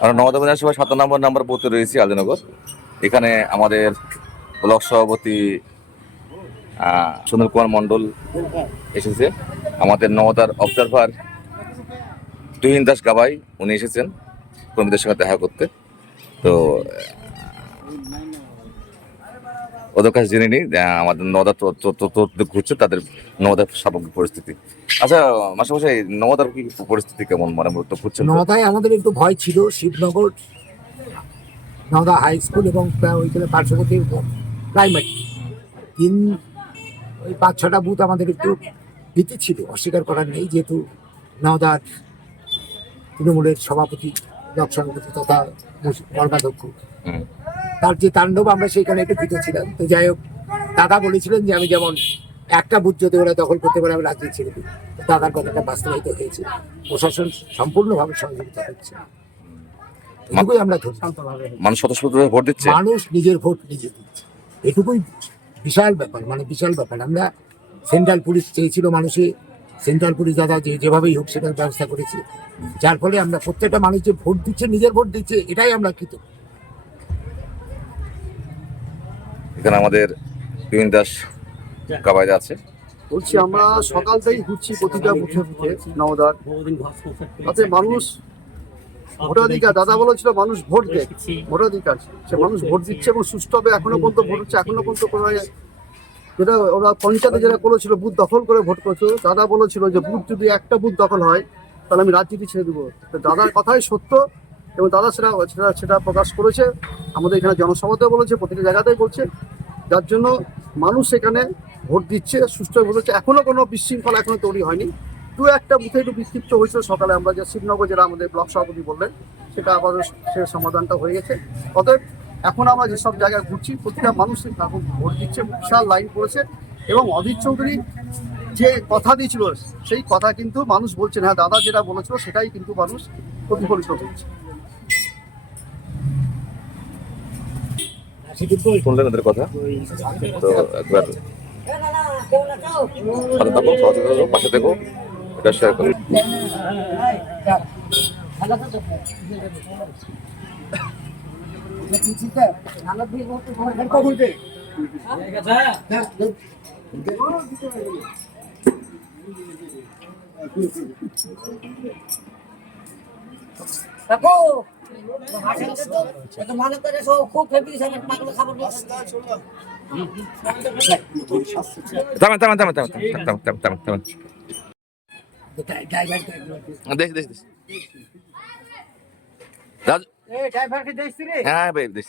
আমরা নবদা বিধানসভা সাত নম্বর, নাম্বার পথে রয়েছি, আলীনগর। এখানে আমাদের ব্লক সভাপতি সুনীল কুমার মণ্ডল এসেছে। আমাদের নবদার অবজারভার তুহিন দাস গাবাই উনি এসেছেন। কর্মীদের সঙ্গে দেখা করতে। তো ওদের কাছে জেনে নিই আমাদের নদার ঘুরছে তাদের নদার সামগ্রিক পরিস্থিতি আচ্ছা মাসামশাই নবদার কি পরিস্থিতি কেমন মানে তো ঘুরছে? নদায় আমাদের একটু ভয় ছিল শিবনগর নদা হাই স্কুল এবং ওইখানে পার্শ্ববর্তী প্রাইমারি তিন ওই পাঁচ ছটা বুথ আমাদের একটু ভীতি ছিল অস্বীকার করার নেই যেহেতু নওদার তৃণমূলের সভাপতি ব্লক সভাপতি তথা মুস- কর্মাধ্যক্ষ। তার যে তাণ্ডব আমরা সেখানে একটু ছিলাম তো যাই হোক দাদা বলেছিলেন যে আমি যেমন একটা বুথ যদি ওরা দখল করতে পারে আমি রাজনীতি ছেড়ে দিই দাদার কথাটা বাস্তবায়িত হয়েছে। প্রশাসন সম্পূর্ণভাবে সহযোগিতা হচ্ছে। এটুকুই আমরা ধরি। মানুষ স্বতঃস্ফূর্তভাবে ভোট দিচ্ছে? মানুষ নিজের ভোট নিজে দিচ্ছে। এটুকুই বিশাল ব্যাপার মানে বিশাল ব্যাপার। আমরা সেন্ট্রাল পুলিশ চেয়েছিল মানুষে সেন্ট্রাল পুলিশ দাদা যে যেভাবেই হোক সেটার ব্যবস্থা করেছে। যার ফলে আমরা প্রত্যেকটা মানুষ যে ভোট দিচ্ছে নিজের ভোট দিচ্ছে এটাই আমরা কৃতজ্ঞ। এখানে আমাদের তুহিন দাস কাবাইদা আছে। বলছি, আমরা সকাল থেকেই ঘুরছি প্রতিটা বুথে বুথে নওদার। তাতে মানুষ ভোটাধিকার, দাদা বলেছিল মানুষ ভোট দেয়। ভোটাধিকার, সে মানুষ ভোট দিচ্ছে এবং সুষ্ঠুভাবে এখনও পর্যন্ত ভোট হচ্ছে, এখনও পর্যন্ত কোনো যেটা ওরা পঞ্চায়েতে যেটা করেছিল, বুথ দখল করে ভোট করেছিল, দাদা বলেছিল যে বুথ যদি একটা বুথ দখল হয়, তাহলে আমি রাজনীতি ছেড়ে দেবো। দাদার কথাই সত্য, এবং দাদা সেটা সেটা সেটা প্রকাশ করেছে। আমাদের এখানে জনসভাতেও বলেছে, প্রতিটা জায়গাতেই বলছে। যার জন্য মানুষ এখানে ভোট দিচ্ছে সুস্থ ভোট হচ্ছে এখনও কোনো বিশৃঙ্খলা এখনও তৈরি হয়নি। দু একটা বুথে একটু বিক্ষিপ্ত হয়েছিল সকালে। আমরা যে শিবনগর যেটা আমাদের ব্লক সভাপতি বললেন, সেটা আবার সে সমাধানটা হয়ে গেছে। অতএব এখন আমরা যেসব জায়গায় ঘুরছি, প্রতিটা মানুষ এখন ভোট দিচ্ছে, বিশাল লাইন পড়েছে। এবং অধীর চৌধুরী যে কথা দিয়েছিল, সেই কথা কিন্তু মানুষ বলছেন হ্যাঁ দাদা যেটা বলেছিল, সেটাই কিন্তু মানুষ প্রতিফলিত হচ্ছে শুনলেন ওদের কথা? তো একবার সাথে থাকো সহযোগিতা করো পাশে থেকো, এটা শেয়ার করো। কাকু একটু মনে করে সব খুব ফেপি পাগলা খাবার থামেন থামেন থামেন থামেন থামেন থামেন থামেন থামেন দেখ দেখ দেখ। রাজ ড্রাইভারকে দেখছি রে? হ্যাঁ ভাই দেখ